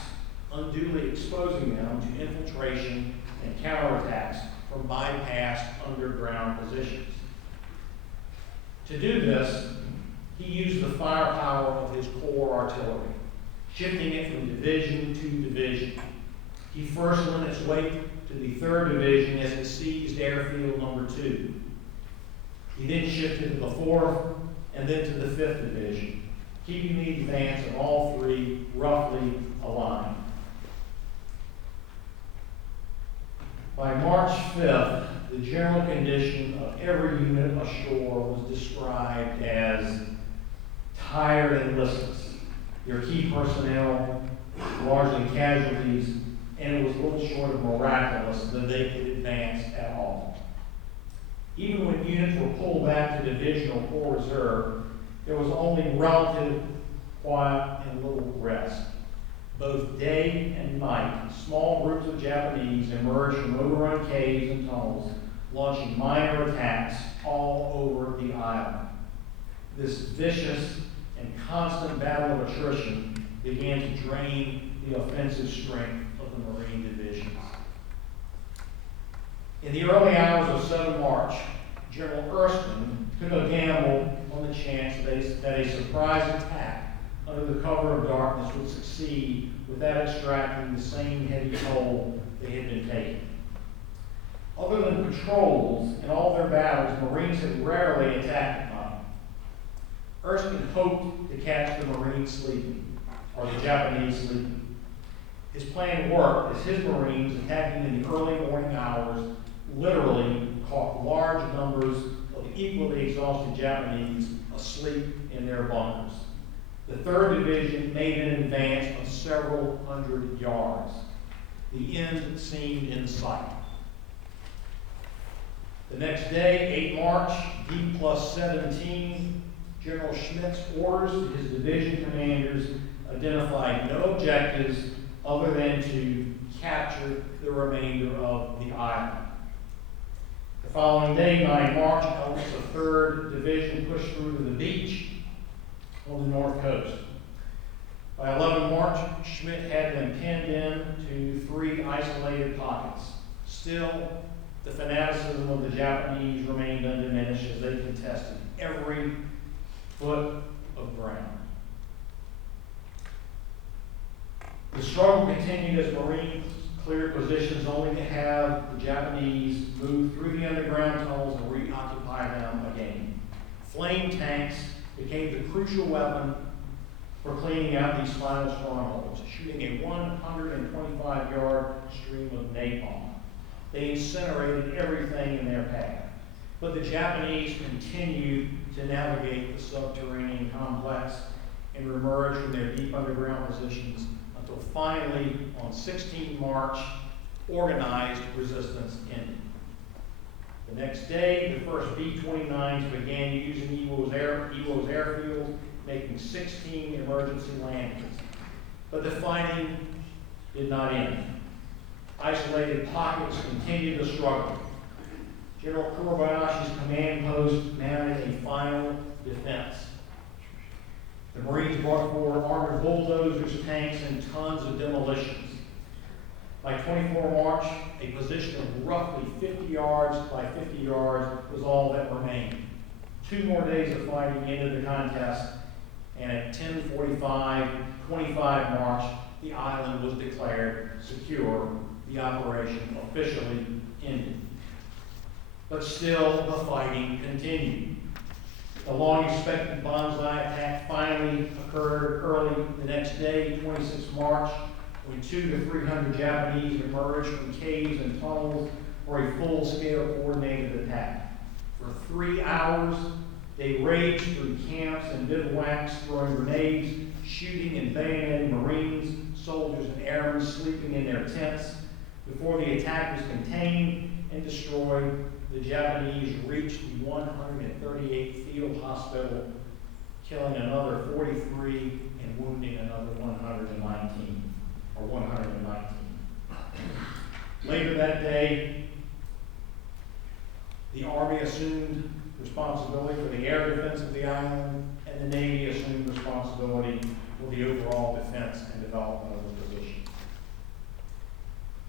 unduly exposing them to infiltration and counterattacks from bypassed underground positions. To do this, he used the firepower of his corps artillery, shifting it from division to division. He first lent its weight to the 3rd Division as it seized airfield number 2. He then shifted to the 4th and then to the 5th Division, keeping the advance of all 3 roughly aligned. By March 5th, the general condition of every unit ashore was described as tired and listless. Their key personnel, largely casualties, and it was little short of miraculous that they could advance at all. Even when units were pulled back to divisional corps reserve, there was only relative quiet and little rest. Both day and night, small groups of Japanese emerged from overrun caves and tunnels, launching minor attacks all over the island. This vicious and constant battle of attrition began to drain the offensive strength of the Marine divisions. In the early hours of 7 March, General Erskine took a gamble on the chance that a surprise attack under the cover of darkness would succeed without extracting the same heavy toll they had been taking. Other than patrols in all their battles, Marines had rarely attacked at night. Erskine hoped to catch the Marines sleeping, or the Japanese sleeping. His plan worked as his Marines, attacking in the early morning hours, literally caught large numbers of equally exhausted Japanese asleep in their bunkers. The 3rd Division made an advance of several hundred yards. The end seemed in sight. The next day, 8 March, D+17, General Schmidt's orders to his division commanders identified no objectives other than to capture the remainder of the island. The following day, 9 March, elements of 3rd Division pushed through to the beach on the north coast. By 11 March, Schmidt had them pinned in to 3 isolated pockets. Still, the fanaticism of the Japanese remained undiminished as they contested every foot of ground. The struggle continued as Marines cleared positions only to have the Japanese move through the underground tunnels and reoccupy them again. Flame tanks became the crucial weapon for cleaning out these final strongholds, shooting a 125-yard stream of napalm. They incinerated everything in their path. But the Japanese continued to navigate the subterranean complex and reemerge from their deep underground positions until finally, on 16 March, organized resistance ended. The next day, the first B-29s began using Iwo's airfield, making 16 emergency landings. But the fighting did not end. Isolated pockets continued the struggle. General Suribachi's command post mounted a final defense. The Marines brought forward armored bulldozers, tanks, and tons of demolitions. By 24 March, a position of roughly 50 yards by 50 yards was all that remained. 2 more days of fighting ended the contest, and at 10:45, 25 March, the island was declared secure. The operation officially ended. But still, the fighting continued. The long-expected Bonsai Attack finally occurred early the next day, 26 March, when 200 to 300 Japanese emerged from caves and tunnels for a full-scale coordinated attack. For 3 hours, they raged through camps and bivouacs, throwing grenades, shooting and bayoneting Marines, soldiers, and airmen sleeping in their tents. Before the attack was contained and destroyed, the Japanese reached the 138th Field Hospital, killing another 43 and wounding another 119. Later that day, the Army assumed responsibility for the air defense of the island, and the Navy assumed responsibility for the overall defense and development of the position.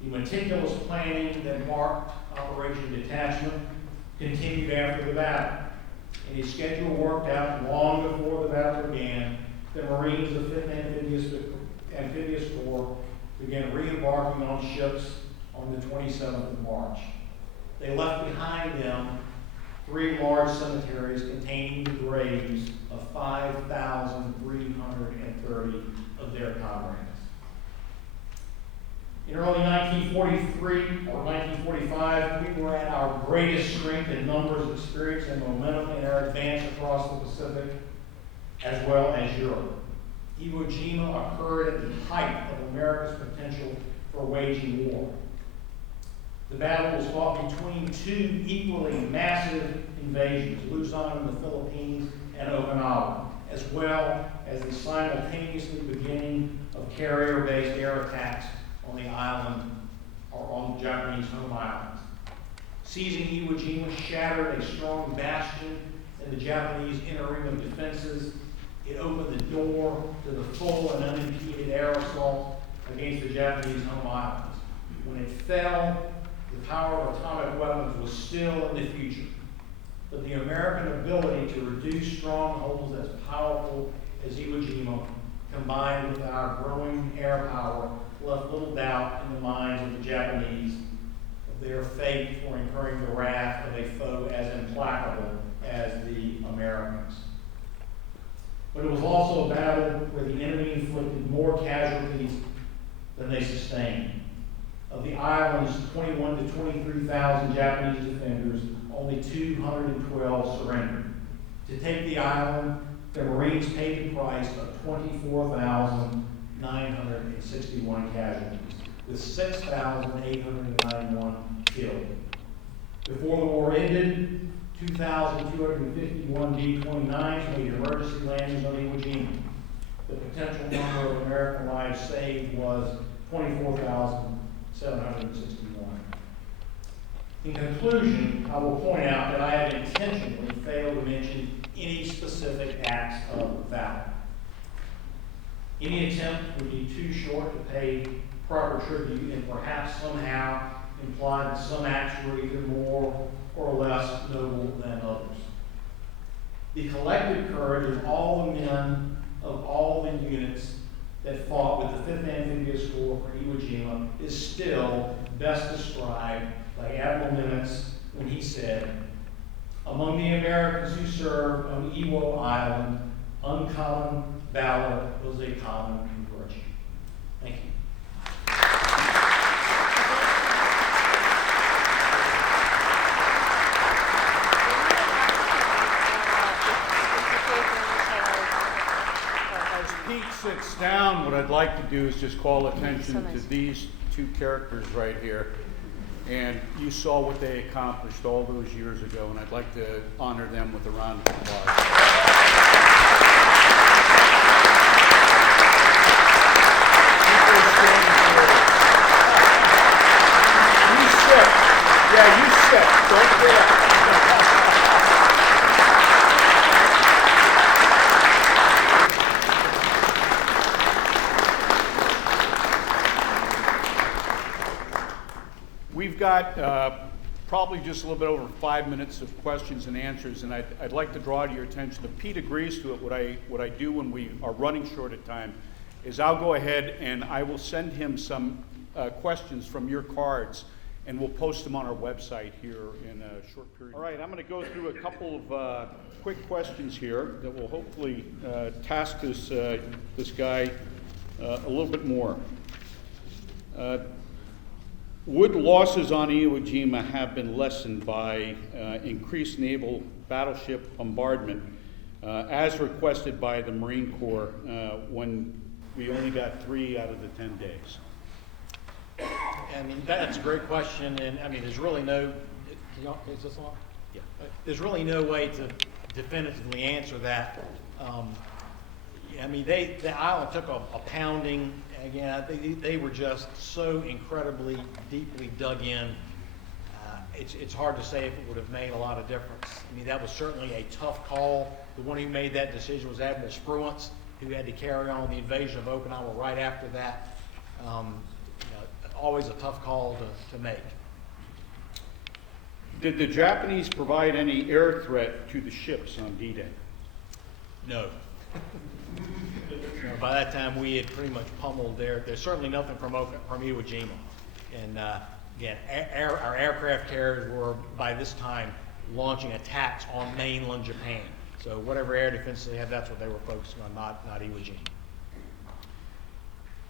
The meticulous planning that marked Operation Detachment continued after the battle, and a schedule worked out long before the battle began. The Marines of 5th Amphibious Corps began re-embarking on ships on the 27th of March. They left behind them 3 large cemeteries containing the graves of 5,330 of their comrades. In early 1943 or 1945, we were at our greatest strength in numbers, experience, and momentum in our advance across the Pacific as well as Europe. Iwo Jima occurred at the height of America's potential for waging war. The battle was fought between 2 equally massive invasions, Luzon in the Philippines and Okinawa, as well as the simultaneously beginning of carrier-based air attacks on the island or on the Japanese home islands. Seizing Iwo Jima shattered a strong bastion in the Japanese inner ring of defenses. It opened the door to the full and unimpeded air assault against the Japanese home islands. When it fell, the power of atomic weapons was still in the future. But the American ability to reduce strongholds as powerful as Iwo Jima, combined with our growing air power, left little doubt in the minds of the Japanese of their fate for incurring the wrath of a foe as implacable as the Americans. But it was also a battle where the enemy inflicted more casualties than they sustained. Of the island's 21,000 to 23,000 Japanese defenders, only 212 surrendered. To take the island, the Marines paid the price of 24,961 casualties, with 6,891 killed. Before the war ended, 2,251 B-29s made emergency landings on Iwo Jima. The potential number of American lives saved was 24,761. In conclusion, I will point out that I have intentionally failed to mention any specific acts of valor. Any attempt would be too short to pay proper tribute and perhaps somehow imply that some acts were either more or less noble than others. The collective courage of all the men of all the units that fought with the 5th Amphibious Corps for Iwo Jima is still best described by Admiral Nimitz when he said, "Among the Americans who served on Iwo Island, uncommon valor was a common virtue." Thank you. As Pete sits down, what I'd like to do is just call attention to these 2 characters right here. And you saw what they accomplished all those years ago, and I'd like to honor them with a round of applause. You sit. Yeah, you sit. Don't get up. We've got probably just a little bit over 5 minutes of questions and answers, and I'd like to draw to your attention. If Pete agrees to it, what I do when we are running short of time is I'll go ahead and I will send him some questions from your cards, and we'll post them on our website here in a short period. All right, I'm going to go through a couple of quick questions here that will hopefully task this guy a little bit more. Would losses on Iwo Jima have been lessened by increased naval battleship bombardment as requested by the Marine Corps when we only got 3 out of the 10 days? I mean, that's a great question, and I mean, there's really no, is this on? Yeah. There's really no way to definitively answer that. I mean, the island took a pounding. Again, they were just so incredibly deeply dug in. It's hard to say if it would have made a lot of difference. I mean, that was certainly a tough call. The one who made that decision was Admiral Spruance, who had to carry on the invasion of Okinawa right after that. always a tough call to make. Did the Japanese provide any air threat to the ships on D-Day? No. By that time, we had pretty much pummeled there's certainly nothing from Iwo Jima. And again, our aircraft carriers were, by this time, launching attacks on mainland Japan. So whatever air defense they had, that's what they were focusing on, not Iwo Jima.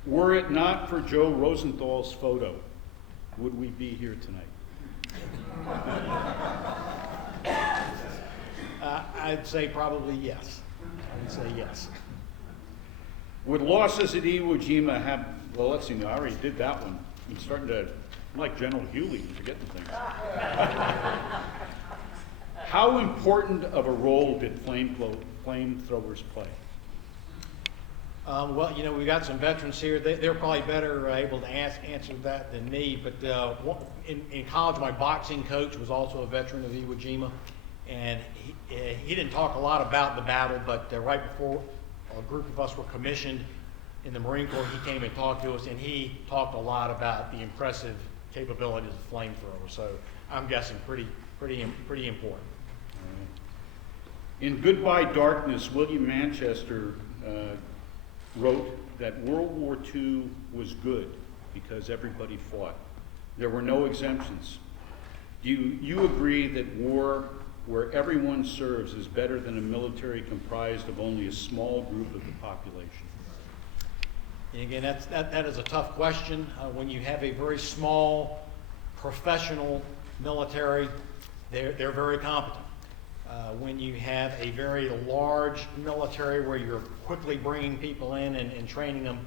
Were it not for Joe Rosenthal's photo, would we be here tonight? I'd say probably yes. I'd say yes. Would losses at Iwo Jima have, well, let's see, no, I already did that one. I'm starting to, I'm like General Hewley, I'm forgetting things. How important of a role did flamethrowers play? Well, you know, we got some veterans here. They're probably better able to answer that than me. But in college, my boxing coach was also a veteran of Iwo Jima, and he didn't talk a lot about the battle. But right before a group of us were commissioned in the Marine Corps, he came and talked to us, and he talked a lot about the impressive capabilities of flamethrowers. So I'm guessing pretty important. In Goodbye Darkness, William Manchester wrote that World War II was good because everybody fought. There were no exemptions. Do you agree that war where everyone serves is better than a military comprised of only a small group of the population? And again, that is a tough question. When you have a very small, professional military, they're very competent. When you have a very large military where you're quickly bringing people in and training them,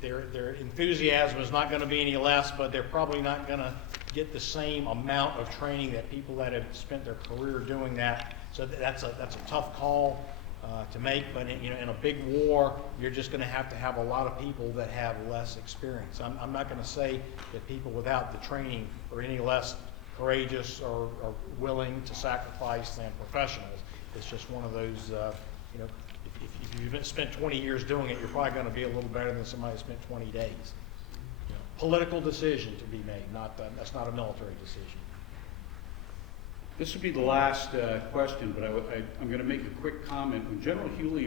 their enthusiasm is not going to be any less, but they're probably not going to get the same amount of training that people that have spent their career doing that. So that's a tough call to make. But in a big war, you're just going to have a lot of people that have less experience. I'm not going to say that people without the training are any less courageous or willing to sacrifice than professionals. It's just one of those, if you've spent 20 years doing it, you're probably going to be a little better than somebody who spent 20 days. Political decision to be made, that's not a military decision. This would be the last question, but I'm going to make a quick comment. When General Hewley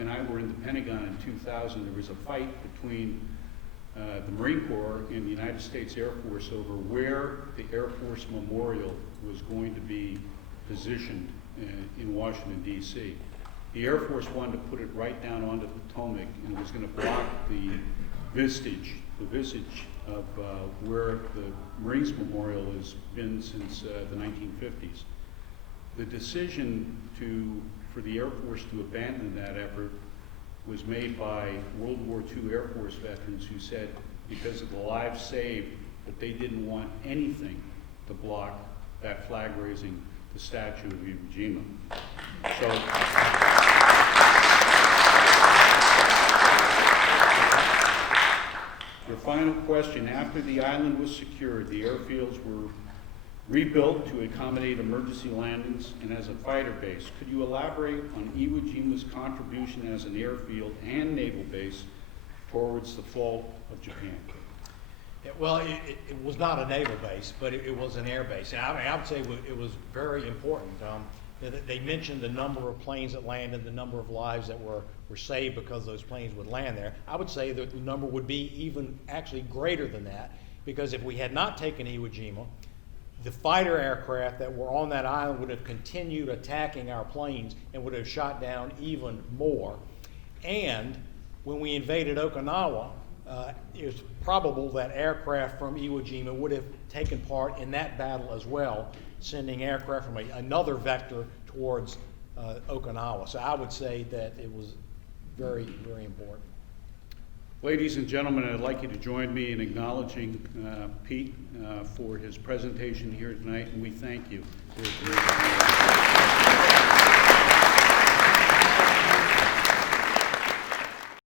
and I were in the Pentagon in 2000, there was a fight between the Marine Corps and the United States Air Force over where the Air Force Memorial was going to be positioned in Washington, D.C. The Air Force wanted to put it right down onto the Potomac, and it was going to block the visage of where the Marines Memorial has been since the 1950s. The decision for the Air Force to abandon that effort was made by World War II Air Force veterans who said, because of the lives saved, that they didn't want anything to block that flag raising the statue of Iwo Jima. So, your final question: after the island was secured, the airfields were rebuilt to accommodate emergency landings and as a fighter base. Could you elaborate on Iwo Jima's contribution as an airfield and naval base towards the fall of Japan? Well, it was not a naval base, but it was an air base. And I would say it was very important. They mentioned the number of planes that landed, the number of lives that were saved because those planes would land there. I would say that the number would be even actually greater than that, because if we had not taken Iwo Jima, the fighter aircraft that were on that island would have continued attacking our planes and would have shot down even more. And when we invaded Okinawa, it was probable that aircraft from Iwo Jima would have taken part in that battle as well, sending aircraft from another vector towards Okinawa. So I would say that it was very, very important. Ladies and gentlemen, I'd like you to join me in acknowledging Pete for his presentation here tonight, and we thank you.